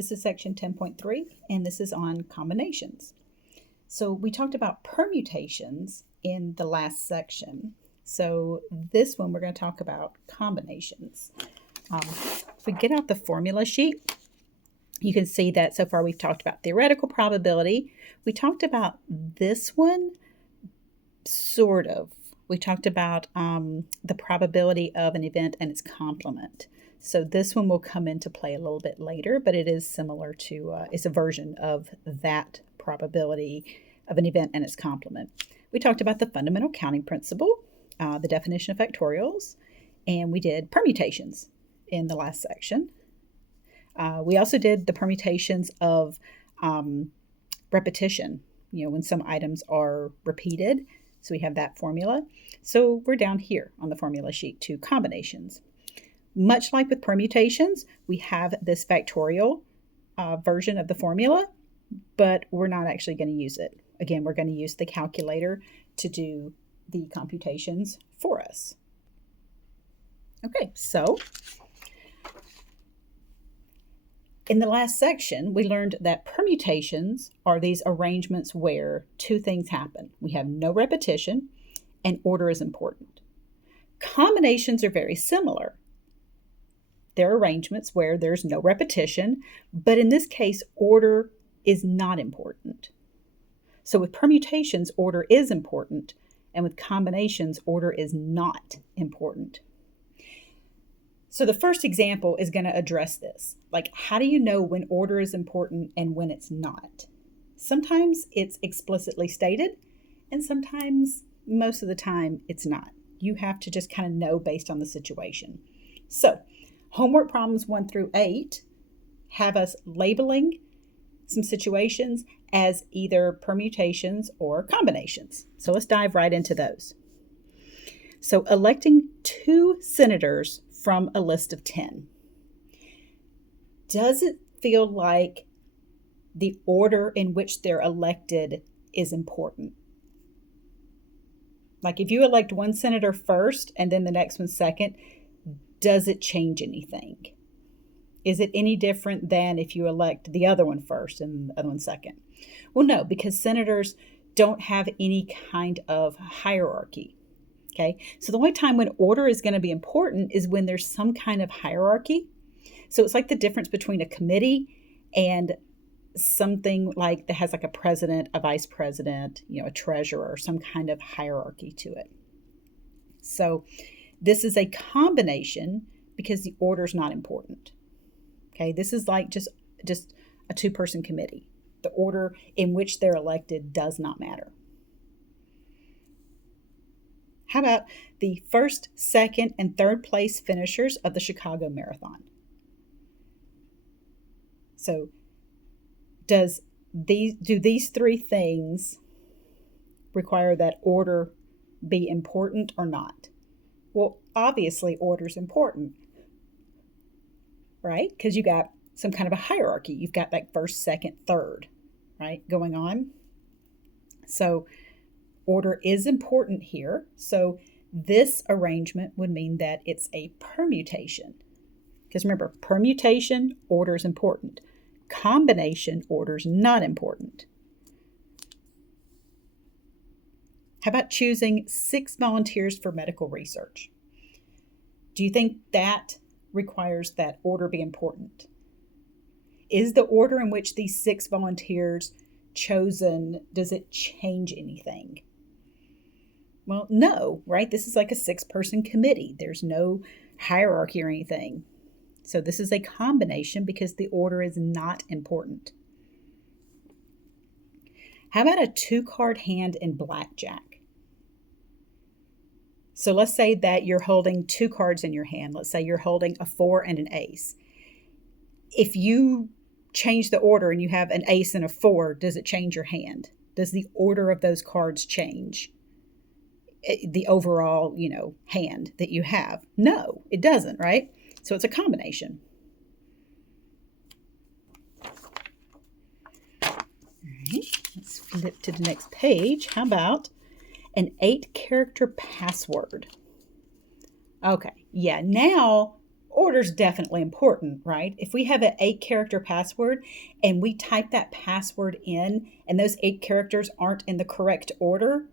This is section 10.3, and this is on combinations. So we talked about permutations in the last section. So this one we're going to talk about combinations. If we get out the formula sheet, you can see that so far we've talked about theoretical probability. We talked about this one, sort of. We talked about the probability of an event and its complement. So this one will come into play a little bit later, but it is similar to, it's a version of that probability of an event and its complement. We talked about the fundamental counting principle, the definition of factorials, and we did permutations in the last section. We also did the permutations of repetition, when some items are repeated. So we have that formula. So we're down here on the formula sheet to combinations. Much like with permutations, we have this factorial version of the formula, but we're not actually going to use it. Again, we're going to use the calculator to do the computations for us. Okay, so in the last section, we learned that permutations are these arrangements where two things happen. We have no repetition and order is important. Combinations are very similar. They're arrangements where there's no repetition, but in this case, order is not important. So with permutations, order is important, and with combinations, order is not important. So the first example is going to address this. Like, how do you know when order is important and when it's not? Sometimes it's explicitly stated, and sometimes, most of the time, it's not. You have to just kind of know based on the situation. So homework problems 1 through 8 have us labeling some situations as either permutations or combinations. So let's dive right into those. So electing 2 senators from a list of 10. Does it feel like the order in which they're elected is important? Like if you elect one senator first and then the next one second, does it change anything? Is it any different than if you elect the other one first and the other one second? Well, no, because senators don't have any kind of hierarchy. Okay, so the only time when order is going to be important is when there's some kind of hierarchy. So it's like the difference between a committee and something like that has like a president, a vice president, a treasurer, some kind of hierarchy to it. So this is a combination because the order is not important. Okay, this is like just a 2-person committee. The order in which they're elected does not matter. How about the first, second, and third place finishers of the Chicago Marathon? So do these 3 things require that order be important or not? Well, obviously order is important, right? Because you got some kind of a hierarchy. You've got like first, second, third, right, going on. So order is important here. So this arrangement would mean that it's a permutation. Because remember, permutation, order is important. Combination, order is not important. How about choosing 6 volunteers for medical research? Do you think that requires that order be important? Is the order in which these 6 volunteers chosen, does it change anything? Well, no, right? This is like a 6-person committee. There's no hierarchy or anything. So this is a combination because the order is not important. How about a 2-card hand in blackjack? So let's say that you're holding 2 cards in your hand. Let's say you're holding a 4 and an ace. If you change the order and you have an ace and a 4, does it change your hand? Does the order of those cards change the overall, hand that you have? No, it doesn't, right? So it's a combination. All right, let's flip to the next page. How about an 8-character password? Okay, yeah, now Order is definitely important, right? If we have an 8-character password and we type that password in and those 8 characters aren't in the correct order,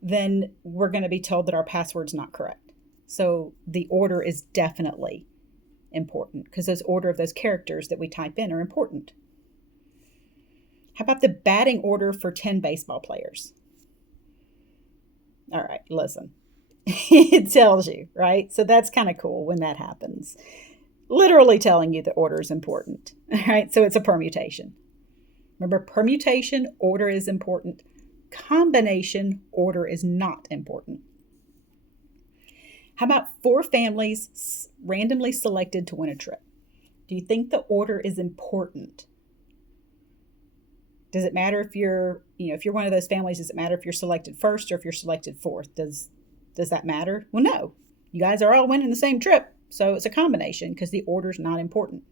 then we're going to be told that our password's not correct. So the order is definitely important because those order of those characters that we type in are important. How about the batting order for 10 baseball players? All right, listen. It tells you, right? So that's kind of cool when that happens. Literally telling you the order is important. All right, so it's a permutation. Remember, permutation, order is important. Combination, order is not important. How about 4 families randomly selected to win a trip? Do you think the order is important? Does it matter if you're one of those families, does it matter if you're selected first or if you're selected fourth? Does that matter? Well, no. You guys are all winning the same trip, so it's a combination because the order's not important.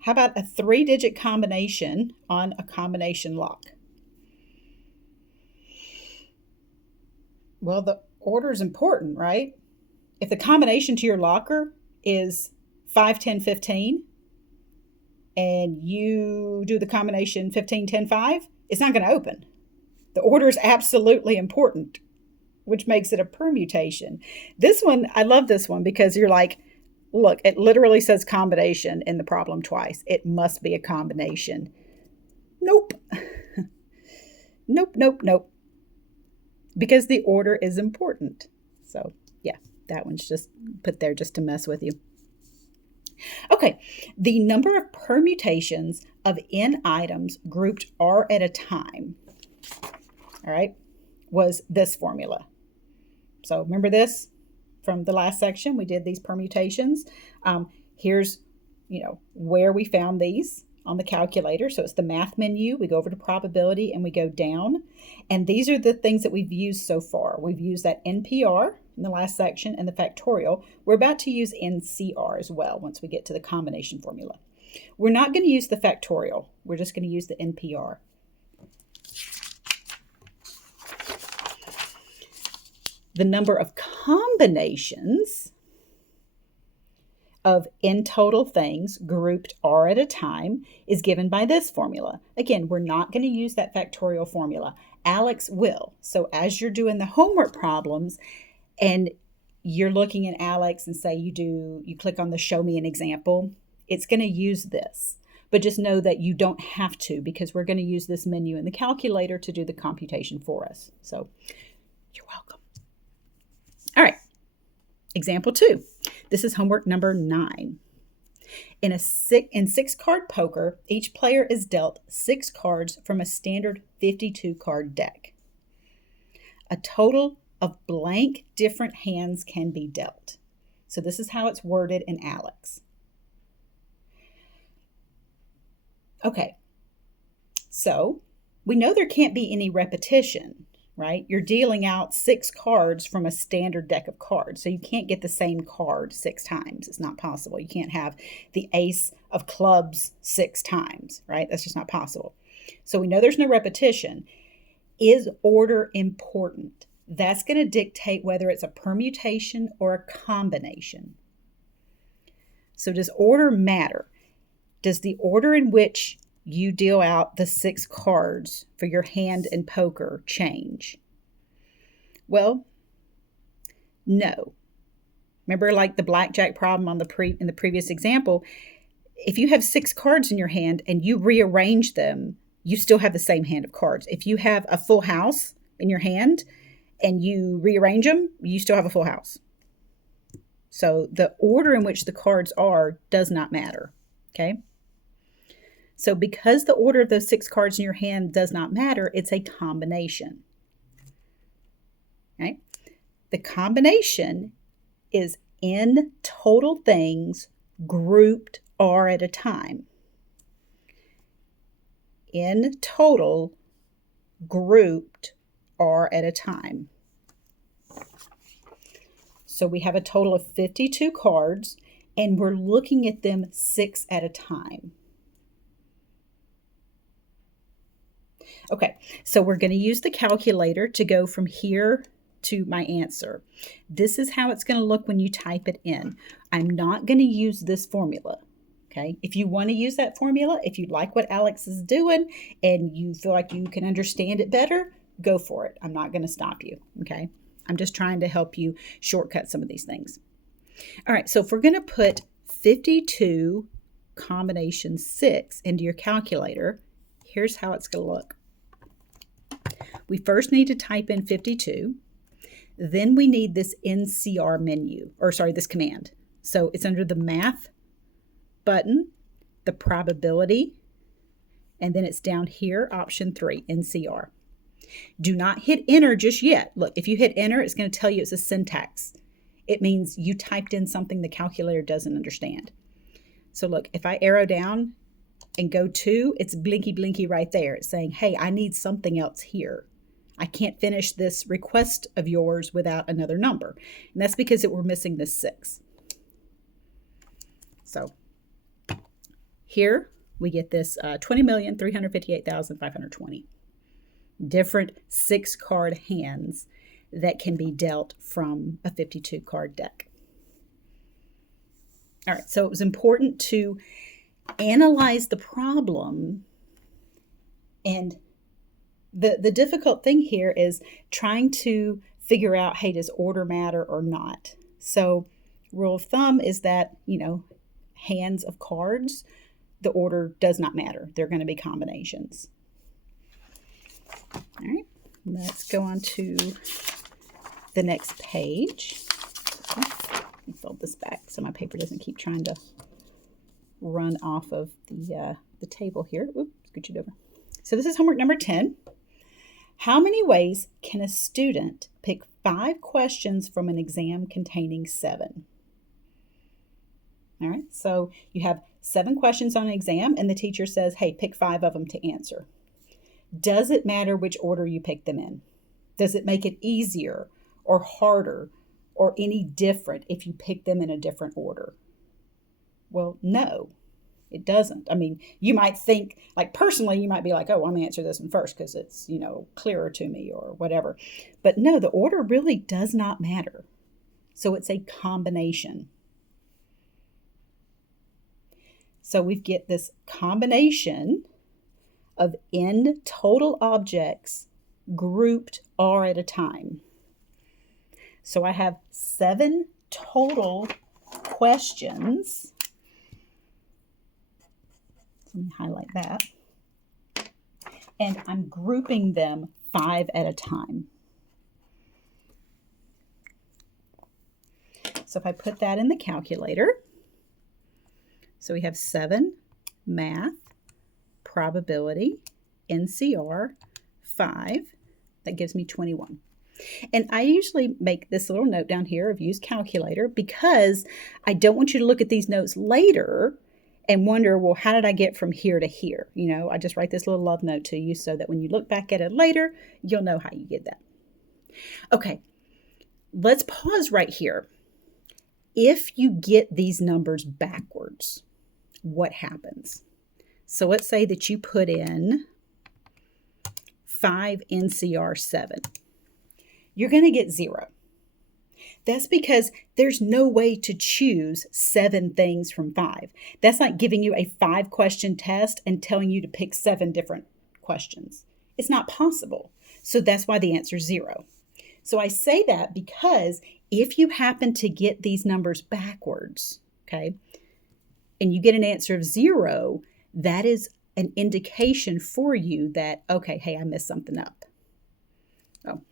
How about a 3-digit combination on a combination lock? Well, the order is important, right? If the combination to your locker is 5, 10, 15, and you do the combination 15, 10, 5, it's not going to open. The order is absolutely important, which makes it a permutation. This one, I love this one because you're like, look, it literally says combination in the problem twice. It must be a combination. Nope. Nope. Because the order is important. So, yeah, that one's just put there just to mess with you. Okay, the number of permutations of n items grouped R at a time, all right, was this formula. So remember this from the last section? We did these permutations. Here's, where we found these on the calculator. So it's the math menu. We go over to probability and we go down. And these are the things that we've used so far. We've used that NPR in the last section and the factorial. We're about to use NCR as well once we get to the combination formula. We're not going to use the factorial. We're just going to use the NPR. The number of combinations of n total things grouped R at a time is given by this formula. Again, we're not going to use that factorial formula. Alex will. So as you're doing the homework problems and you're looking at Alex and say you click on the show me an example, it's going to use this. But just know that you don't have to because we're going to use this menu in the calculator to do the computation for us. So you're welcome. All right, example 2. This is homework number 9. In 6-card poker, each player is dealt 6 cards from a standard 52-card deck. A total of blank different hands can be dealt. So this is how it's worded in Alex. Okay, so we know there can't be any repetition, right? You're dealing out 6 cards from a standard deck of cards. So you can't get the same card 6 times. It's not possible. You can't have the ace of clubs 6 times, right? That's just not possible. So we know there's no repetition. Is order important? That's going to dictate whether it's a permutation or a combination. So does order matter? Does the order in which you deal out the 6 cards for your hand in poker change? Well, no. Remember, like the blackjack problem on in the previous example, if you have 6 cards in your hand and you rearrange them, you still have the same hand of cards. If you have a full house in your hand and you rearrange them, you still have a full house. So the order in which the cards are does not matter, okay? So because the order of those 6 cards in your hand does not matter, it's a combination. Right? The combination is n total things grouped R at a time. N total grouped R at a time. So we have a total of 52 cards, and we're looking at them 6 at a time. Okay, so we're going to use the calculator to go from here to my answer. This is how it's going to look when you type it in. I'm not going to use this formula. Okay. If you want to use that formula, if you like what Alex is doing and you feel like you can understand it better, go for it. I'm not going to stop you. Okay. I'm just trying to help you shortcut some of these things. All right. So if we're going to put 52 combination 6 into your calculator, here's how it's going to look. We first need to type in 52. Then we need this NCR menu, this command. So it's under the math button, the probability, and then it's down here, option 3, NCR. Do not hit enter just yet. Look, if you hit enter, it's going to tell you it's a syntax. It means you typed in something the calculator doesn't understand. So look, if I arrow down and go to, it's blinky blinky right there. It's saying, hey, I need something else here. I can't finish this request of yours without another number. And that's because we're missing this 6. So here we get this 20,358,520 different 6-card hands that can be dealt from a 52-card deck. All right, so it was important to analyze the problem, and the difficult thing here is trying to figure out, hey, does order matter or not? So rule of thumb is that, hands of cards, the order does not matter. They're going to be combinations. All right, let's go on to the next page. Let me fold this back so my paper doesn't keep trying to run off of the table here. Oops, scoot it over. So this is homework number 10. How many ways can a student pick 5 questions from an exam containing 7? All right, so you have 7 questions on an exam, and the teacher says, hey, pick 5 of them to answer. Does it matter which order you pick them in? Does it make it easier or harder or any different if you pick them in a different order? Well, no, it doesn't. I mean, you might think, like personally, you might be like, oh, I'm going to answer this one first because it's, clearer to me or whatever. But no, the order really does not matter. So it's a combination. So we get this combination of n total objects grouped r at a time. So I have 7 total questions. Let me highlight that. And I'm grouping them 5 at a time. So if I put that in the calculator, so we have 7 math, probability, NCR, 5. That gives me 21. And I usually make this little note down here of use calculator because I don't want you to look at these notes later and wonder, well, how did I get from here to here? I just write this little love note to you so that when you look back at it later, you'll know how you did that. Okay, let's pause right here. If you get these numbers backwards, what happens? So let's say that you put in 5 NCR 7. You're going to get 0. That's because there's no way to choose 7 things from 5. That's like giving you a 5-question test and telling you to pick 7 different questions. It's not possible. So that's why the answer is 0. So I say that because if you happen to get these numbers backwards, okay, and you get an answer of 0, that is an indication for you that, okay, hey, I messed something up. Oh,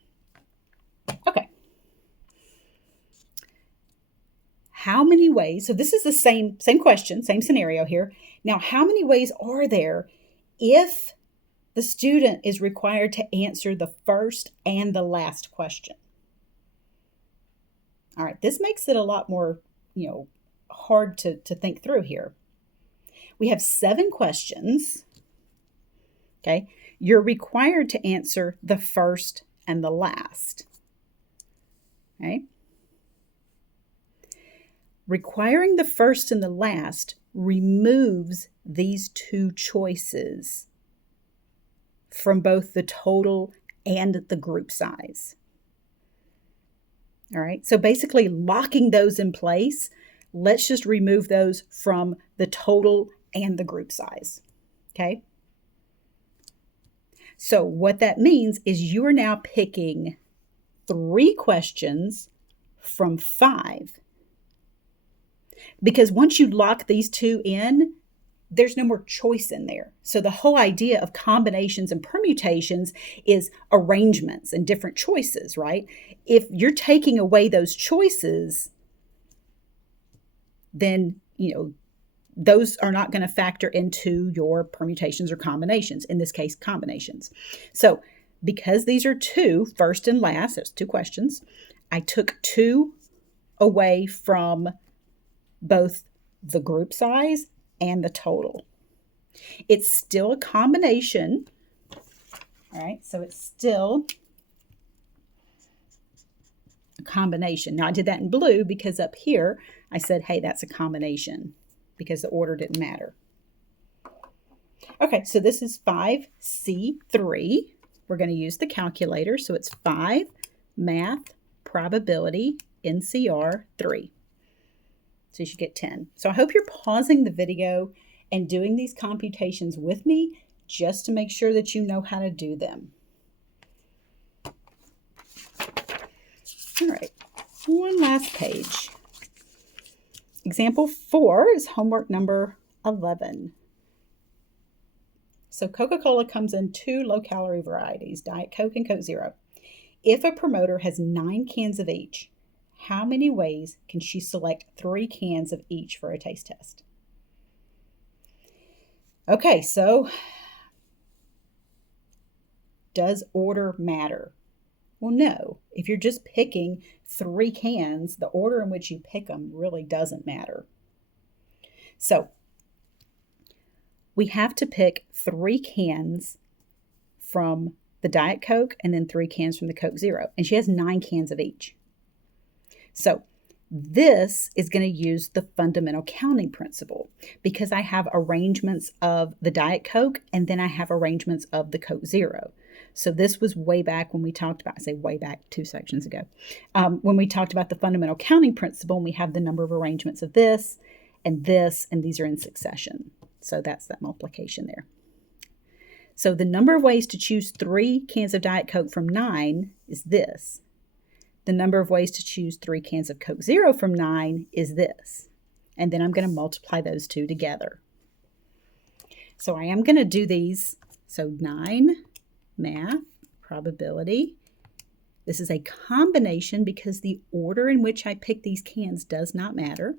okay. How many ways, so this is the same question, same scenario here. Now, how many ways are there if the student is required to answer the first and the last question? All right, this makes it a lot more, hard to think through here. We have 7 questions, okay? You're required to answer the first and the last, okay? Requiring the first and the last removes these 2 choices from both the total and the group size. All right, so basically locking those in place, let's just remove those from the total and the group size. Okay. So what that means is you are now picking 3 questions from 5. Because once you lock these 2 in, there's no more choice in there. So the whole idea of combinations and permutations is arrangements and different choices, right? If you're taking away those choices, then, those are not going to factor into your permutations or combinations, in this case, combinations. So because these are 2, first and last, there's 2 questions, I took 2 away from both the group size and the total. It's still a combination. All right, so it's still a combination. Now I did that in blue because up here I said, hey, that's a combination because the order didn't matter. Okay, so this is 5C3. We're going to use the calculator. So it's 5 math probability NCR 3. So you should get 10. So I hope you're pausing the video and doing these computations with me just to make sure that you know how to do them. All right, one last page. Example 4 is homework number 11. So Coca-Cola comes in 2 low-calorie varieties, Diet Coke and Coke Zero. If a promoter has 9 cans of each, how many ways can she select 3 cans of each for a taste test? Okay, so does order matter? Well, no. If you're just picking 3 cans, the order in which you pick them really doesn't matter. So we have to pick 3 cans from the Diet Coke and then 3 cans from the Coke Zero. And she has 9 cans of each. So this is going to use the fundamental counting principle because I have arrangements of the Diet Coke and then I have arrangements of the Coke Zero. So this was way back when we talked about, I say way back 2 sections ago, when we talked about the fundamental counting principle, and we have the number of arrangements of this, and these are in succession. So that's that multiplication there. So the number of ways to choose 3 cans of Diet Coke from 9 is this. The number of ways to choose 3 cans of Coke Zero from 9 is this. And then I'm going to multiply those 2 together. So I am going to do these. So 9 math probability. This is a combination because the order in which I pick these cans does not matter.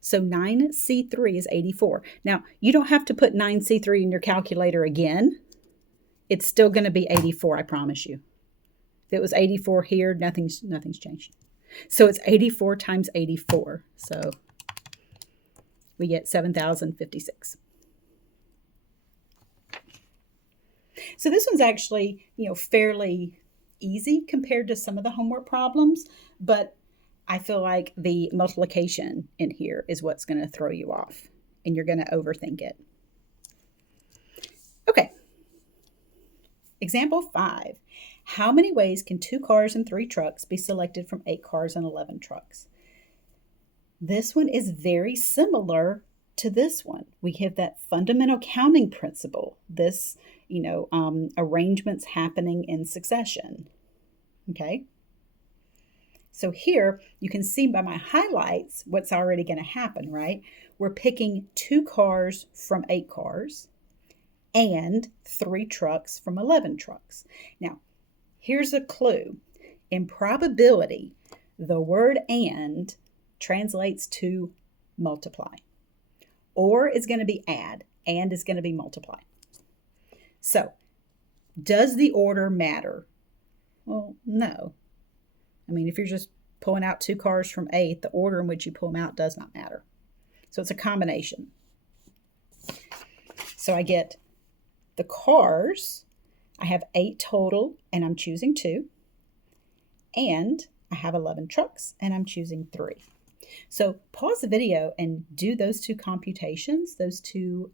So 9C3 is 84. Now, you don't have to put 9C3 in your calculator again. It's still going to be 84, I promise you. If it was 84 here, nothing's changed. So it's 84 times 84. So we get 7,056. So this one's actually, fairly easy compared to some of the homework problems, but I feel like the multiplication in here is what's going to throw you off, and you're going to overthink it. Okay. Example 5. How many ways can 2 cars and 3 trucks be selected from 8 cars and 11 trucks? This one is very similar to this one. We have that fundamental counting principle. This, arrangements happening in succession. Okay. So here you can see by my highlights what's already going to happen, right? We're picking 2 cars from 8 cars and 3 trucks from 11 trucks. Now, here's a clue. In probability, the word and translates to multiply. Or is going to be add, and is going to be multiply. So, does the order matter? Well, no. I mean, if you're just pulling out 2 cars from 8, the order in which you pull them out does not matter. So it's a combination. So I get the cars. I have 8 total, and I'm choosing 2. And I have 11 trucks, and I'm choosing 3. So pause the video and do those 2 computations, those 2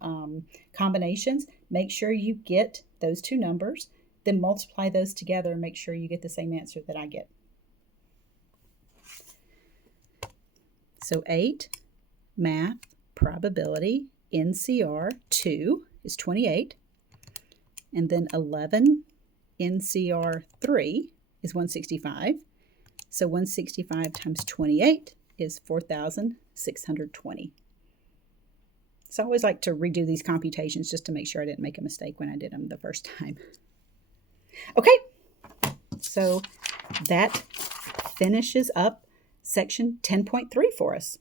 combinations. Make sure you get those 2 numbers, then multiply those together and make sure you get the same answer that I get. So 8, math, probability, NCR 2 is 28. And then 11, NCR 3 is 165. So 165 times 28 is 4,620. So I always like to redo these computations just to make sure I didn't make a mistake when I did them the first time. Okay, so that finishes up section 10.3 for us.